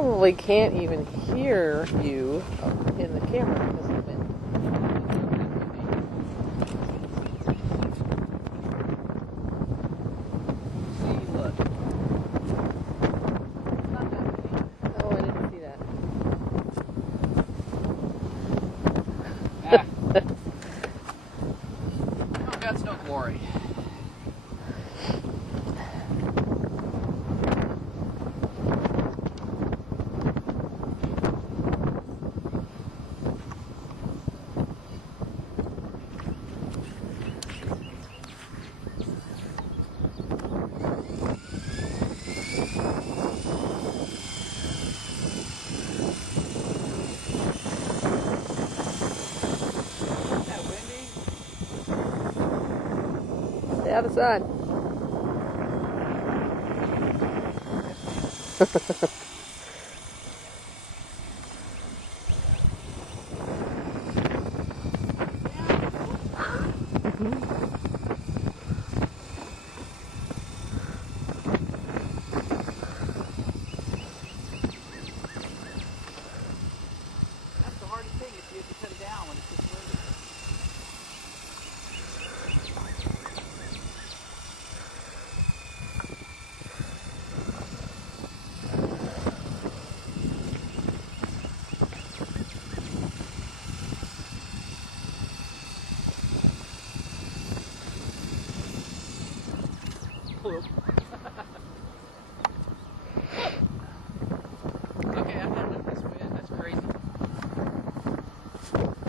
probably can't even hear you in the camera because of the wind. See, look. Oh, I didn't see that. Ah. No guts, no glory. Stay out of the sun. That's the hardest thing is you have to cut it down when it's just windy. Hello.